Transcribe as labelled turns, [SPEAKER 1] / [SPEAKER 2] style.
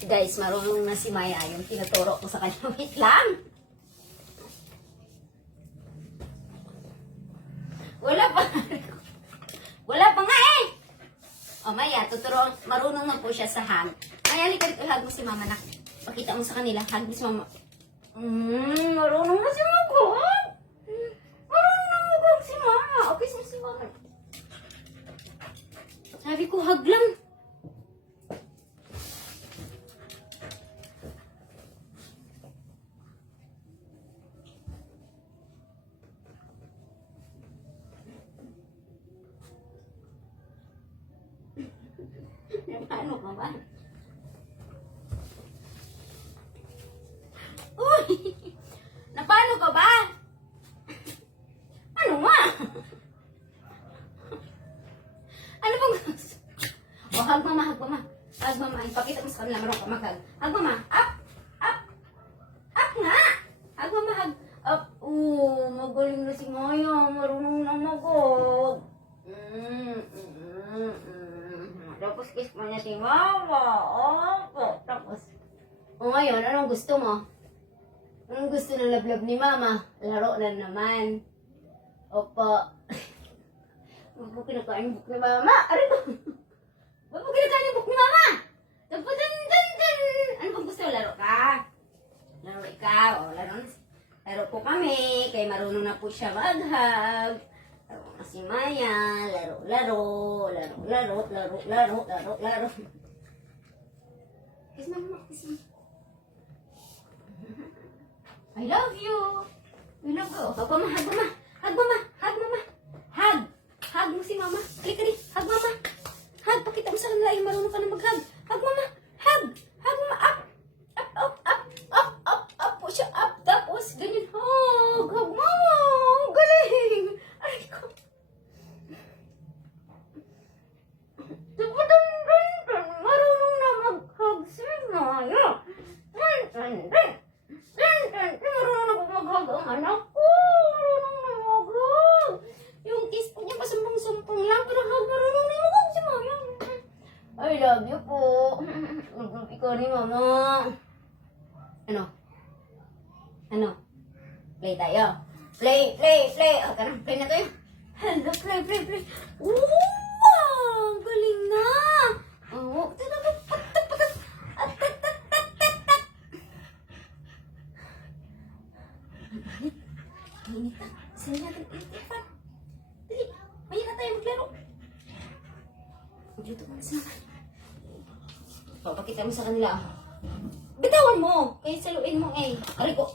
[SPEAKER 1] Guys, marunong na si Maya yung tinuturo ko sa kanya. Wait lang! Wala pa. Wala pa nga eh! O Maya, tuturo, marunong na po siya sa hang. Maya, dito, hug mo si mama na. Pakita mo sa kanila, hug mo si mama. Mm, marunong na si. Mm, Marunong na mag-hug si mama. Okay, si mama. Sabi ko, hug lang. Paano ka ba? Uy! Napano ka ba? Ano nga? Ano bang gusto? O, hug mama, hug mama. Hug mama. Ipakita mo sa kanila, marunong ka mag-hug. Hug mama. Up! Up! Up nga! Hug mama, hug. Up. Oo, magaling na si Maya. Marunong na mag-hug. Mm, mm, mm. Tapos kiss mo niya si Mama. Opo. Tapos, o ngayon, anong gusto mo? Anong gusto ng lablab ni Mama? Laro na naman. Opo. Ba't mo kinakain book ni Mama? Ano ba? Ba't mo kinakain book ni Mama? Tapadan, dan, dan. Ano bang gusto? Laro ka? Laro ikaw? O, laro. Laro po kami. Kay marunong na po siya mag-hug. Na si Maya. Laro, laro. Laro, laro, laro, laro, laro, laro. Kiss mama, kiss mama. I love you. I love you. Hug mama, hug mama. Hug mama, hug mama. Hug. Hug mo si mama. Halika rin. Hug mama. Hug. Pakita mo sa kanila yung marunong ka na mag-hug. Hug mama. Hug. Hug mama. Up. Up, up, up. Up, up, up po siya. Up. Tapos, ganyan. Hug. Hug mama. Galing. Aray ko. Tapadan, dan, dan. Marunong na mag-hug si Maya. Dan, dan, dan. Dan, dan, dan. Na mag-hug ang anak ko. Marunong na mag-hug. Yung kiss po niya pasumpong-sumpong lang. Pero marunong na mag-hug si Maya. I love you po. Ikaw ni Mama. Ano? Ano? Play tayo. Play, play, play. O, tara, play na tayo. Hello, play, play, play. Wow! Galing Ang init. Ang init na. Sali natin ilipat. Dali, maya na tayo maglaro. Dito na si Mama. Papakita mo sa kanila. Bitawan mo! Kaya saluin mo eh. Aray ko.